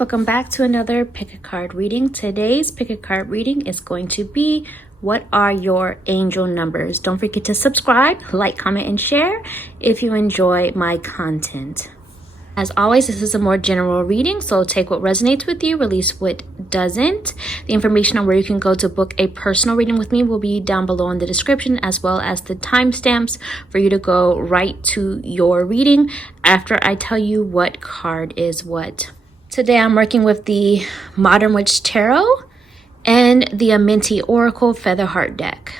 welcome back to another pick a card reading. Today's pick a card reading is going to be, what are your angel numbers? Don't forget to subscribe, like, comment, and share if you enjoy my content. As always, this is a more general reading, so take what resonates with you, release what doesn't. The information on where you can go to book a personal reading with me will be down below in the description, as well as the timestamps for you to go right to your reading after I tell you what card is what. Today I'm working with the Modern Witch Tarot and the Amenti Oracle Feather Heart deck.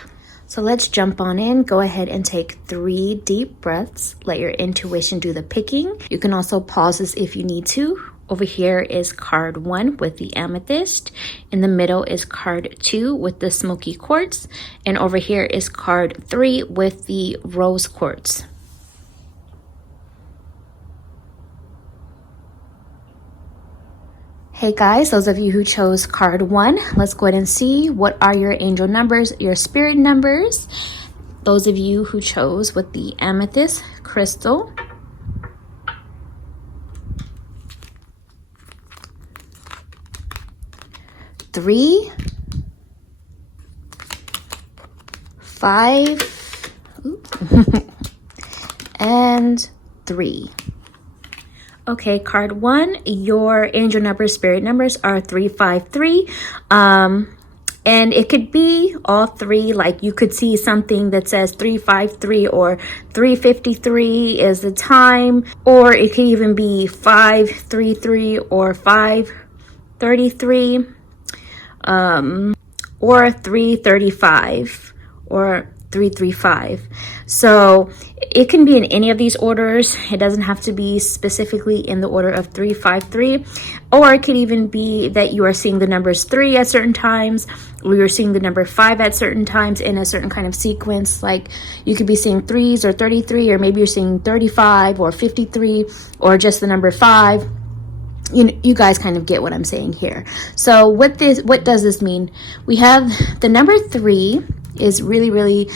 So let's jump on in. Go ahead and take 3 deep breaths. Let your intuition do the picking. You can also pause this if you need to. Over here is card 1 with the amethyst. In the middle is card 2 with the smoky quartz. And over here is card 3 with the rose quartz. Hey guys, those of you who chose card 1, let's go ahead and see what are your angel numbers, your spirit numbers. Those of you who chose with the amethyst crystal. Three, 5, and 3. Okay, card 1, your angel numbers, spirit numbers are 353. And it could be all 3, like you could see something that says 353 or 353 is the time, or it could even be 533 or 533, or 335 or 335. So it can be in any of these orders. It doesn't have to be specifically in the order of 353, or it could even be that you are seeing the numbers 3 at certain times, or you're seeing the number 5 at certain times in a certain kind of sequence. Like you could be seeing 3s or 33, or maybe you're seeing 35 or 53, or just the number 5. You guys kind of get what I'm saying here. So what does this mean? We have the number 3 is really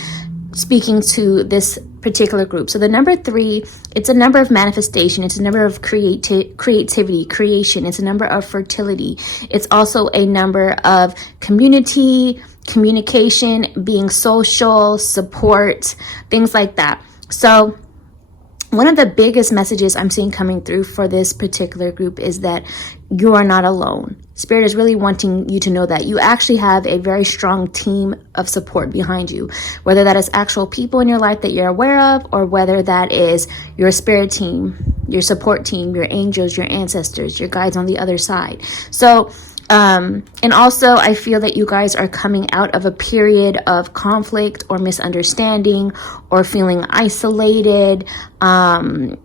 speaking to this particular group. So the number 3, it's a number of manifestation. It's a number of creativity, creation. It's a number of fertility. It's also a number of community, communication, being social, support, things like that. So one of the biggest messages I'm seeing coming through for this particular group is that you are not alone. Spirit is really wanting you to know that you actually have a very strong team of support behind you, whether that is actual people in your life that you're aware of, or whether that is your spirit team, your support team, your angels, your ancestors, your guides on the other side. So and also I feel that you guys are coming out of a period of conflict or misunderstanding or feeling isolated, or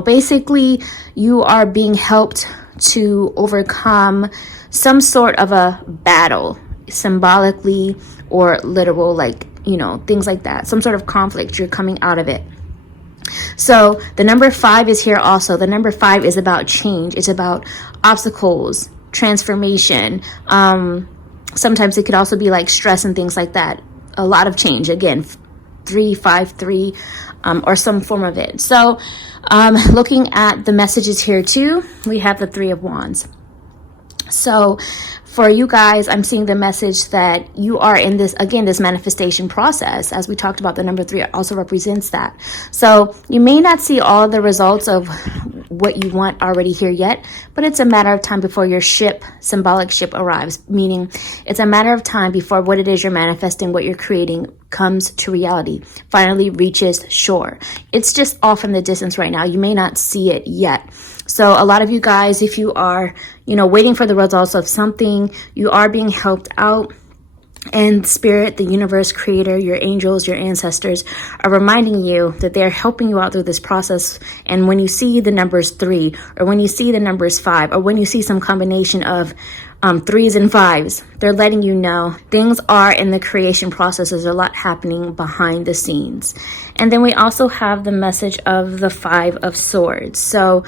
basically you are being helped to overcome some sort of a battle, symbolically or literal, like things like that, some sort of conflict. You're coming out of it. So the number 5 is here also. The number 5 is about change. It's about obstacles, transformation. Sometimes it could also be like stress and things like that. A lot of change. Again, 353, or some form of it. So looking at the messages here too, we have the 3 of Wands. So for you guys, I'm seeing the message that you are in this, again, this manifestation process. As we talked about, the number 3 also represents that. So you may not see all the results of what you want already here yet, but it's a matter of time before your ship, symbolic ship, arrives. Meaning it's a matter of time before what it is you're manifesting, what you're creating, comes to reality, finally reaches shore. It's just off in the distance right now. You may not see it yet. So a lot of you guys, if you are, waiting for the results of something, you are being helped out. And Spirit, the universe, creator, your angels, your ancestors are reminding you that they're helping you out through this process. And when you see the numbers 3, or when you see the numbers 5, or when you see some combination of 3s and 5s, they're letting you know things are in the creation process. There's a lot happening behind the scenes. And then we also have the message of the 5 of Swords. So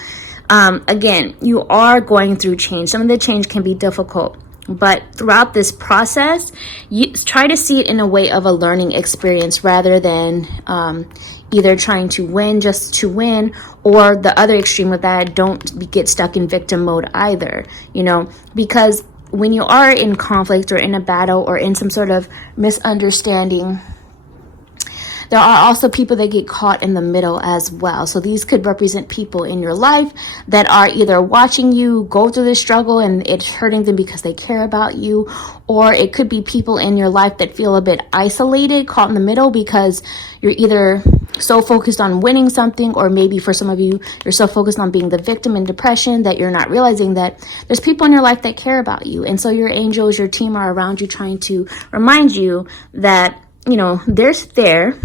again, you are going through change. Some of the change can be difficult. But throughout this process, you try to see it in a way of a learning experience rather than, either trying to win just to win, or the other extreme of that, don't get stuck in victim mode either, you know, because when you are in conflict or in a battle or in some sort of misunderstanding, there are also people that get caught in the middle as well. So these could represent people in your life that are either watching you go through this struggle and it's hurting them because they care about you, or it could be people in your life that feel a bit isolated, caught in the middle, because you're either so focused on winning something, or maybe for some of you, you're so focused on being the victim in depression that you're not realizing that there's people in your life that care about you. And so your angels, your team are around you trying to remind you that, you know, there's there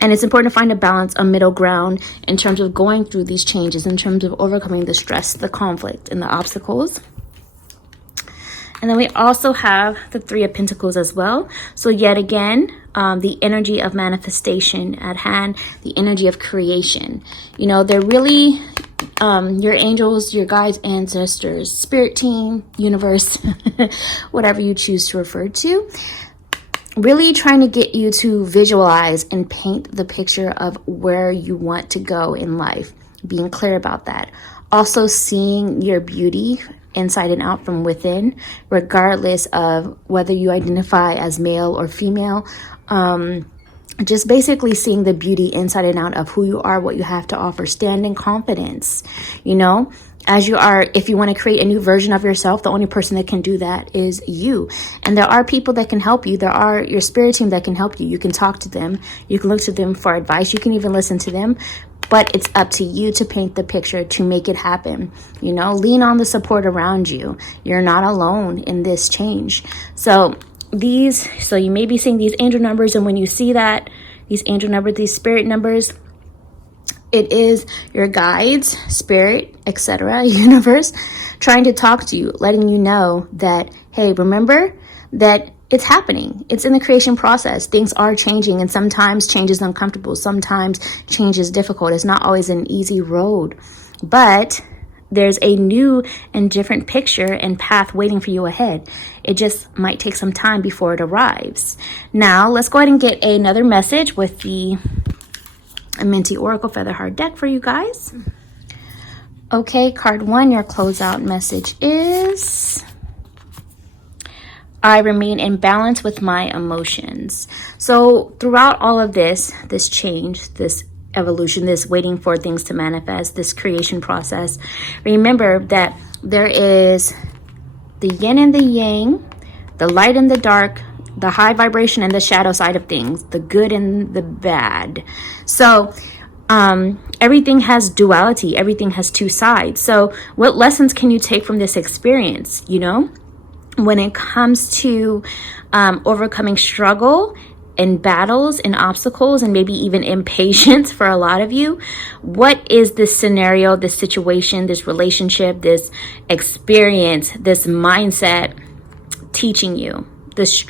and it's important to find a balance, a middle ground in terms of going through these changes, in terms of overcoming the stress, the conflict, and the obstacles. And then we also have the Three of Pentacles as well. So yet again, the energy of manifestation at hand, the energy of creation. You know, they're really your angels, your guides, ancestors, spirit team, universe, whatever you choose to refer to. Really trying to get you to visualize and paint the picture of where you want to go in life, being clear about that. Also seeing your beauty inside and out from within, regardless of whether you identify as male or female. Just basically seeing the beauty inside and out of who you are, what you have to offer. Stand in confidence, you know, as you are. If you want to create a new version of yourself, the only person that can do that is you. And there are people that can help you. There are your spirit team that can help you. You can talk to them. You can look to them for advice. You can even listen to them. But it's up to you to paint the picture, to make it happen. You know, lean on the support around you. You're not alone in this change. So you may be seeing these angel numbers, and when you see that, these angel numbers, these spirit numbers, it is your guides, spirit, etc., universe, trying to talk to you, letting you know that, hey, remember that it's happening. It's in the creation process. Things are changing, and sometimes change is uncomfortable. Sometimes change is difficult. It's not always an easy road, but there's a new and different picture and path waiting for you ahead. It just might take some time before it arrives. Now, let's go ahead and get another message with the Minty Oracle Feather Heart deck for you guys. Okay, card 1, your closeout message is, I remain in balance with my emotions. So throughout all of this change, this evolution, this waiting for things to manifest, this creation process, remember that there is the yin and the yang, the light and the dark, the high vibration and the shadow side of things, the good and the bad. So everything has duality, everything has two sides. So what lessons can you take from this experience, you know, when it comes to overcoming struggle and battles and obstacles, and maybe even impatience for a lot of you? What is this scenario, this situation, this relationship, this experience, this mindset teaching you? This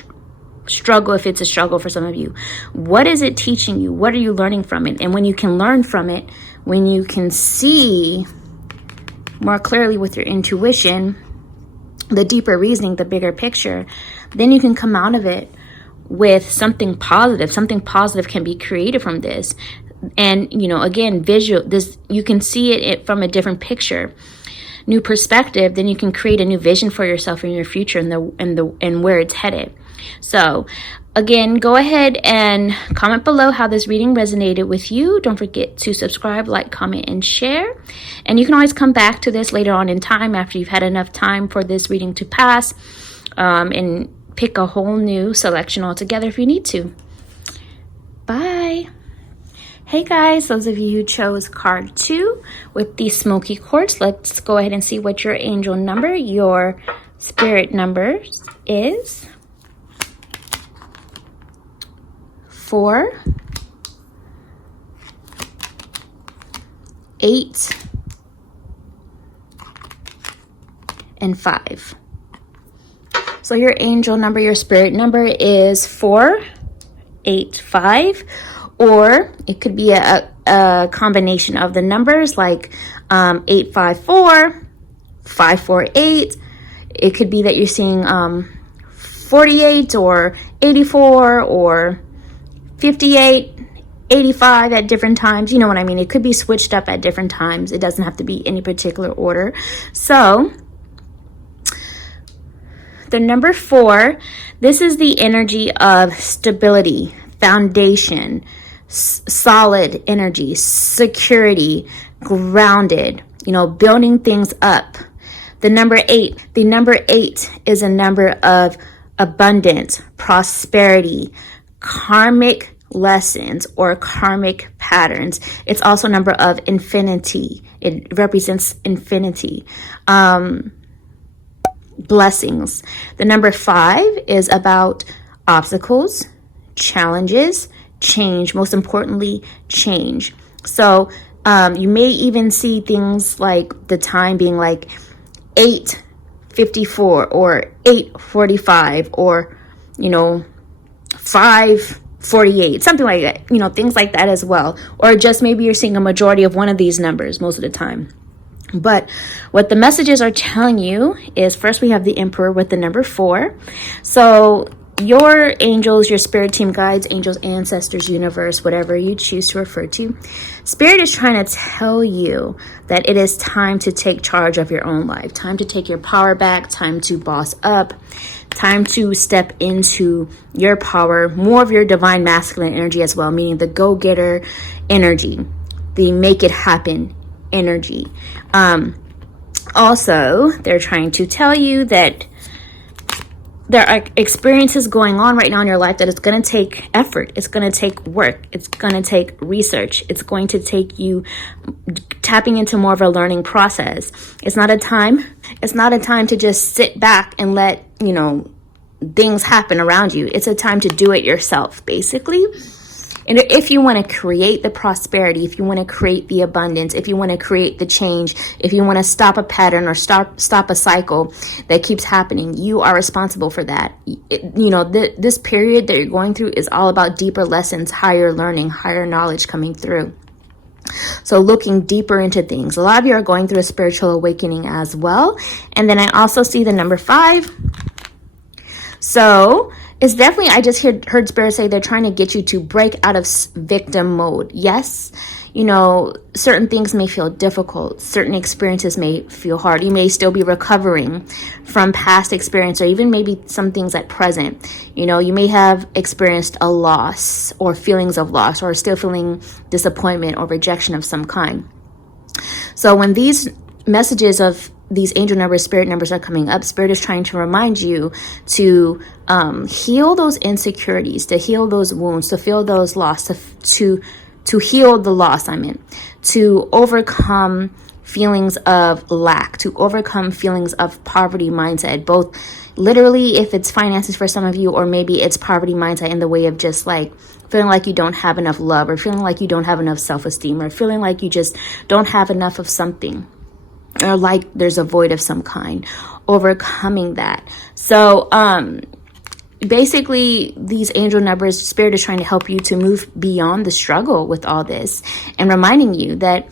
struggle, if it's a struggle for some of you, what is it teaching you? What are you learning from it? And when you can learn from it, when you can see more clearly with your intuition, the deeper reasoning, the bigger picture, then you can come out of it with something positive. Something positive can be created from this. And, you know, again, you can see it from a different picture, new perspective. Then you can create a new vision for yourself in your future and where it's headed. So again, go ahead and comment below how this reading resonated with you. Don't forget to subscribe, like, comment, and share. And you can always come back to this later on in time after you've had enough time for this reading to pass, and pick a whole new selection altogether if you need to. Bye. Hey guys, those of you who chose card 2 with the smoky quartz, let's go ahead and see what your angel number, your spirit numbers is. 4, 8, and 5. So your angel number, your spirit number is 485, or it could be a combination of the numbers like 854, 548. It could be that you're seeing 48 or 84 or 58, 85 at different times. You know what I mean? It could be switched up at different times. It doesn't have to be any particular order. So the number 4, this is the energy of stability, foundation, solid energy, security, grounded, building things up. The number 8 is a number of abundance, prosperity, karmic lessons or karmic patterns. It's also a number of infinity. It represents infinity. Blessings. The number 5 is about obstacles, challenges, change. Most importantly, change. So you may even see things like the time being like 8:54 or 8:45 or 5:48, something like that. Things like that as well. Or just maybe you're seeing a majority of one of these numbers most of the time. But what the messages are telling you is, first we have the Emperor with the number 4. So your angels, your spirit team, guides, angels, ancestors, universe, whatever you choose to refer to, Spirit is trying to tell you that it is time to take charge of your own life, time to take your power back, time to boss up, time to step into your power, more of your divine masculine energy as well, meaning the go-getter energy, the make it happen energy. Also, they're trying to tell you that there are experiences going on right now in your life that it's going to take effort. It's going to take work. It's going to take research. It's going to take you tapping into more of a learning process. It's not a time to just sit back and let, things happen around you. It's a time to do it yourself, basically. And if you want to create the prosperity, if you want to create the abundance, if you want to create the change, if you want to stop a pattern or stop a cycle that keeps happening, you are responsible for that. This period that you're going through is all about deeper lessons, higher learning, higher knowledge coming through. So looking deeper into things. A lot of you are going through a spiritual awakening as well. And then I also see the number 5. So it's definitely, I just heard Spirit say they're trying to get you to break out of victim mode. Yes, certain things may feel difficult. Certain experiences may feel hard. You may still be recovering from past experience, or even maybe some things at present. You may have experienced a loss or feelings of loss, or still feeling disappointment or rejection of some kind. So when these messages of these angel numbers, spirit numbers are coming up, Spirit is trying to remind you to heal those insecurities, to heal those wounds, to feel those loss, to heal the loss, to overcome feelings of lack, to overcome feelings of poverty mindset, both literally if it's finances for some of you, or maybe it's poverty mindset in the way of just like feeling like you don't have enough love, or feeling like you don't have enough self-esteem, or feeling like you just don't have enough of something, or like there's a void of some kind, overcoming that. So basically these angel numbers, Spirit is trying to help you to move beyond the struggle with all this, and reminding you that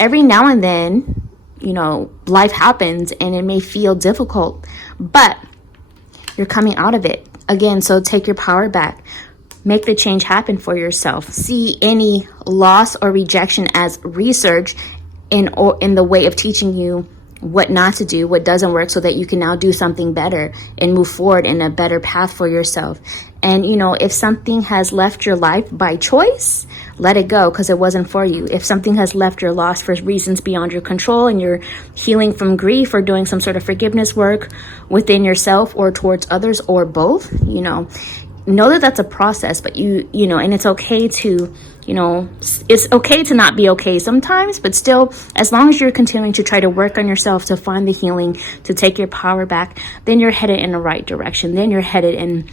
every now and then life happens and it may feel difficult, but you're coming out of it again. So take your power back, make the change happen for yourself. See any loss or rejection as research in the way of teaching you what not to do, what doesn't work, so that you can now do something better and move forward in a better path for yourself. And if something has left your life by choice, let it go, because it wasn't for you. If something has left your loss for reasons beyond your control, and you're healing from grief or doing some sort of forgiveness work within yourself or towards others, or both, know that that's a process. But and it's okay to it's okay to not be okay sometimes, but still, as long as you're continuing to try to work on yourself, to find the healing, to take your power back, then you're headed in the right direction. Then you're headed in,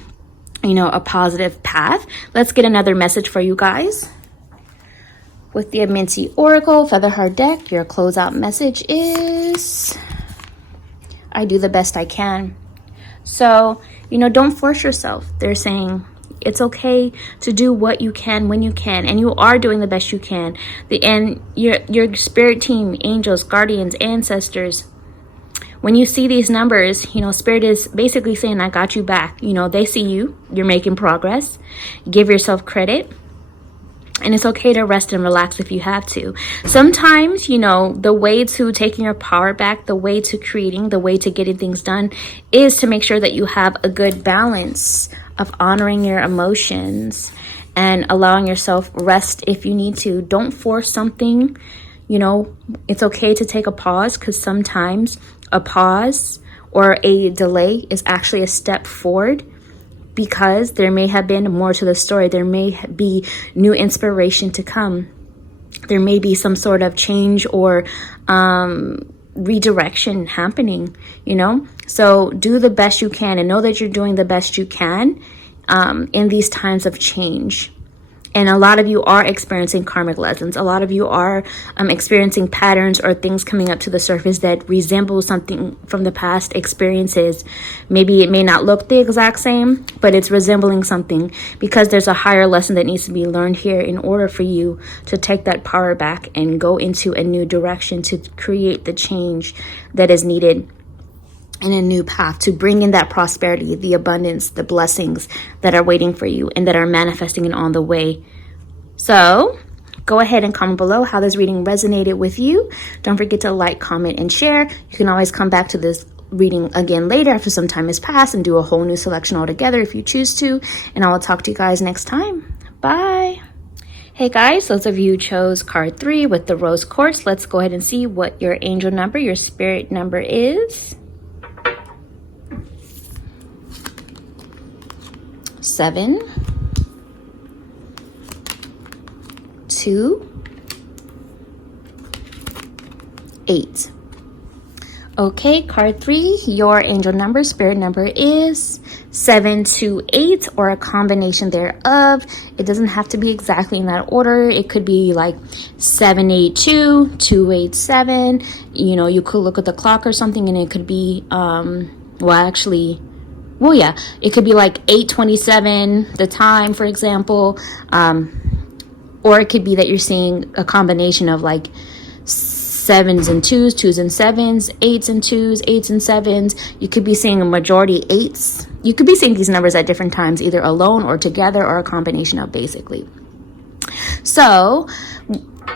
a positive path. Let's get another message for you guys. With the Amenti Oracle Featherheart deck, your closeout message is, I do the best I can. So, don't force yourself. They're saying, it's okay to do what you can when you can, and you are doing the best you can. And your spirit team, angels, guardians, ancestors, when you see these numbers, Spirit is basically saying, I got you back. They see you, you're making progress. Give yourself credit. And it's okay to rest and relax if you have to. Sometimes, you know, the way to taking your power back, the way to creating, the way to getting things done is to make sure that you have a good balance of honoring your emotions and allowing yourself rest if you need to. Don't force something. You know, it's okay to take a pause, because sometimes a pause or a delay is actually a step forward, because there may have been more to the story. There may be new inspiration to come. There may be some sort of change or redirection happening, you know? So do the best you can, and know that you're doing the best you can in these times of change. And a lot of you are experiencing karmic lessons. A lot of you are experiencing patterns or things coming up to the surface that resemble something from the past experiences. Maybe it may not look the exact same, but it's resembling something, because there's a higher lesson that needs to be learned here in order for you to take that power back and go into a new direction to create the change that is needed in a new path, to bring in that prosperity, the abundance, the blessings that are waiting for you and that are manifesting and on the way. So go ahead and comment below how this reading resonated with you. Don't forget to like, comment, and share. You can always come back to this reading again later after some time has passed and do a whole new selection altogether if you choose to. And I will talk to you guys next time. Bye. Hey guys, those of you who chose card 3 with the rose quartz, let's go ahead and see what your angel number, your spirit number is. 7, 2, 8. Okay, card 3, your angel number, spirit number is 728, or a combination thereof. It doesn't have to be exactly in that order. It could be like 782, 287. You know, you could look at the clock or something, and it could be it could be like 8:27, the time, for example. Or it could be that you're seeing a combination of like 7s and 2s, 2s and 7s, 8s and 2s, 8s and 7s. You could be seeing a majority 8s. You could be seeing these numbers at different times, either alone or together, or a combination of, basically. So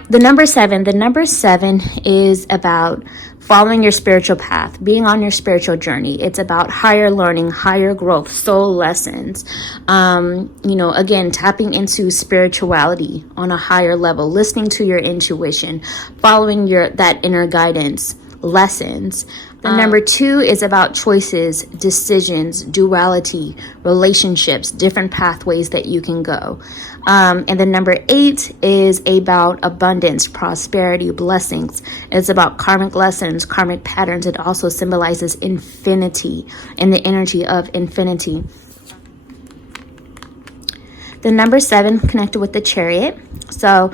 the number 7 is about following your spiritual path, being on your spiritual journey. It's about higher learning, higher growth, soul lessons. You know, again, tapping into spirituality on a higher level, listening to your intuition, following that inner guidance, lessons. The number 2 is about choices, decisions, duality, relationships, different pathways that you can go. And the number 8 is about abundance, prosperity, blessings. It's about karmic lessons, karmic patterns. It also symbolizes infinity and the energy of infinity. The number 7 connected with the Chariot. So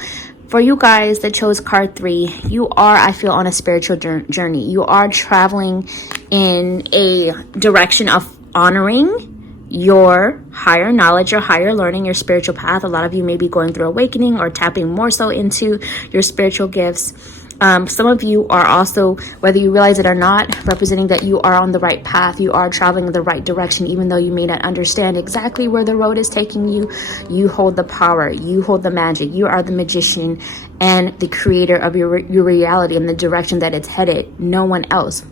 for you guys that chose card 3, you are, I feel, on a spiritual journey. You are traveling in a direction of honoring your higher knowledge, your higher learning, your spiritual path. A lot of you may be going through awakening or tapping more so into your spiritual gifts. Some of you are also, whether you realize it or not, representing that you are on the right path. You are traveling in the right direction, even though you may not understand exactly where the road is taking you. You hold the power. You hold the magic. You are the magician and the creator of your reality and the direction that it's headed. No one else.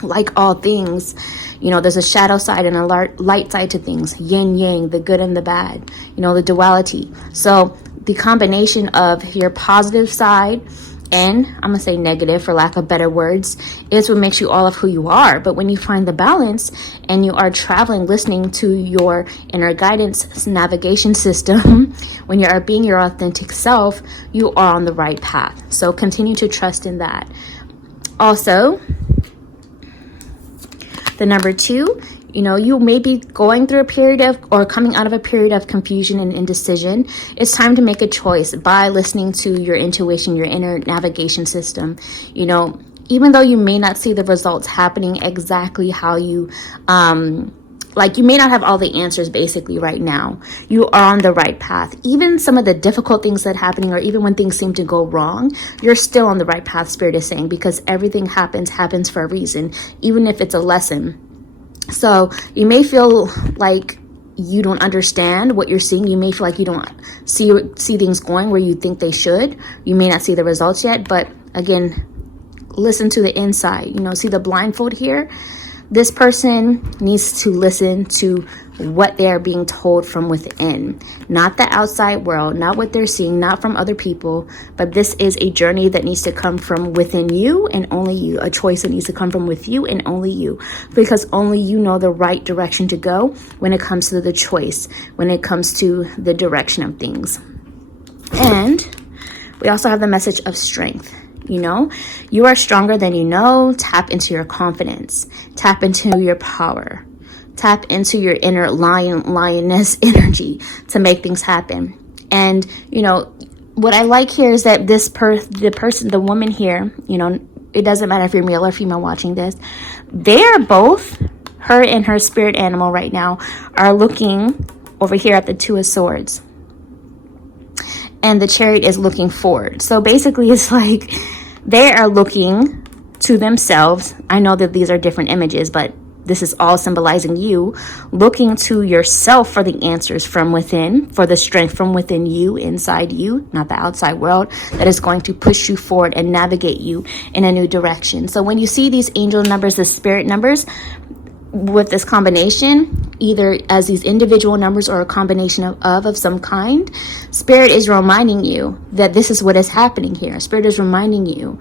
Like all things, you know, there's a shadow side and a light side to things. Yin yang, the good and the bad, you know, the duality. So the combination of your positive side and, I'm going to say negative for lack of better words, is what makes you all of who you are. But when you find the balance and you are traveling, listening to your inner guidance navigation system, when you are being your authentic self, you are on the right path. So continue to trust in that. Also, the number 2, you know, you may be going through a period of, or coming out of a period of confusion and indecision. It's time to make a choice by listening to your intuition, your inner navigation system. You know, even though you may not see the results happening exactly how you, like you may not have all the answers basically right now, you are on the right path. Even some of the difficult things that are happening, or even when things seem to go wrong, you're still on the right path, Spirit is saying, because everything happens for a reason, even if it's a lesson. So you may feel like you don't understand what you're seeing. You may feel like you don't see things going where you think they should. You may not see the results yet, but again, listen to the inside. See the blindfold here? This person needs to listen to what they are being told from within, not the outside world, not what they're seeing, not from other people, but this is a journey that needs to come from within you and only you, a choice that needs to come from with you and only you, because only you know the right direction to go when it comes to the choice, when it comes to the direction of things. And we also have the message of strength. You are stronger than you know. Tap into your confidence, tap into your power. Tap into your inner lioness energy to make things happen. And, what I like here is that the woman here, it doesn't matter if you're male or female watching this, they're both, her and her spirit animal right now, are looking over here at the Two of Swords. And the Chariot is looking forward. So basically it's like they are looking to themselves. I know that these are different images, but this is all symbolizing you looking to yourself for the answers from within, for the strength from within you, inside you, not the outside world, that is going to push you forward and navigate you in a new direction. So when you see these angel numbers, the spirit numbers, with this combination, either as these individual numbers or a combination of some kind, Spirit is reminding you that this is what is happening here. Spirit is reminding you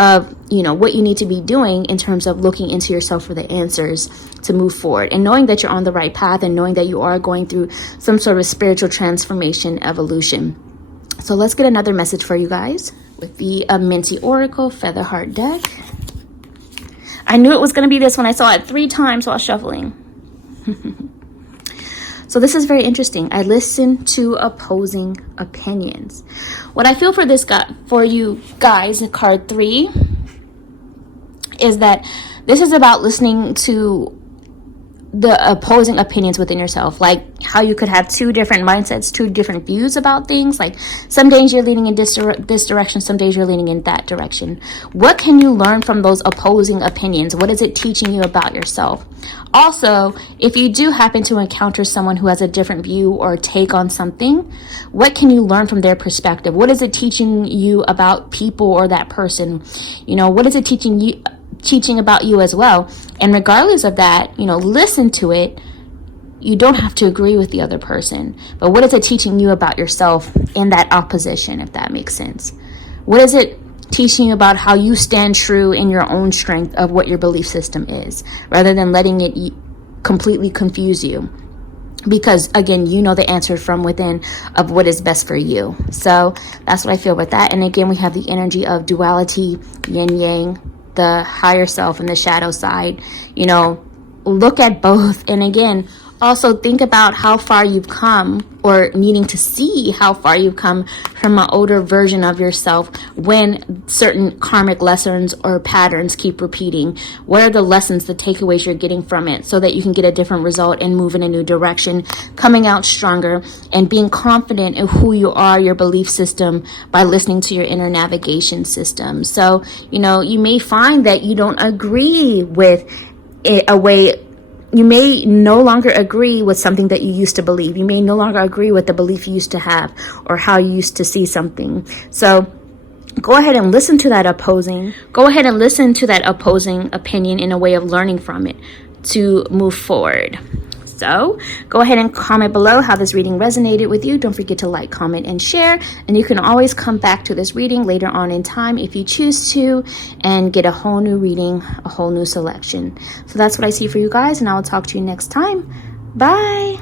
of, what you need to be doing in terms of looking into yourself for the answers to move forward, and knowing that you're on the right path, and knowing that you are going through some sort of spiritual transformation, evolution. So let's get another message for you guys with the Minty Oracle Feather Heart deck. I knew it was going to be this when I saw it 3 times while shuffling. So this is very interesting. I listen to opposing opinions. What I feel for this guy, for you guys, in card 3, is that this is about listening to the opposing opinions within yourself, like how you could have 2 different mindsets, 2 different views about things. Like some days you're leaning in this direction, some days you're leaning in that direction. What can you learn from those opposing opinions? What is it teaching you about yourself? Also, if you do happen to encounter someone who has a different view or take on something, what can you learn from their perspective? What is it teaching you about people or that person? What is it teaching about you as well? And regardless of that, listen to it. You don't have to agree with the other person, but what is it teaching you about yourself in that opposition, if that makes sense? What is it teaching you about how you stand true in your own strength of what your belief system is, rather than letting it completely confuse you? Because again, you know the answer from within of what is best for you. So that's what I feel with that. And again, we have the energy of duality, yin yang, the higher self and the shadow side. Look at both. And again, also think about how far you've come, or needing to see how far you've come from an older version of yourself when certain karmic lessons or patterns keep repeating. What are the lessons, the takeaways you're getting from it, so that you can get a different result and move in a new direction, coming out stronger and being confident in who you are, your belief system, by listening to your inner navigation system. So, you may find that you don't agree with you may no longer agree with something that you used to believe. You may no longer agree with the belief you used to have, or how you used to see something. So go ahead and listen to that opposing opinion in a way of learning from it to move forward. So go ahead and comment below how this reading resonated with you. Don't forget to like, comment, and share. And you can always come back to this reading later on in time if you choose to, and get a whole new reading, a whole new selection. So that's what I see for you guys, and I will talk to you next time. Bye.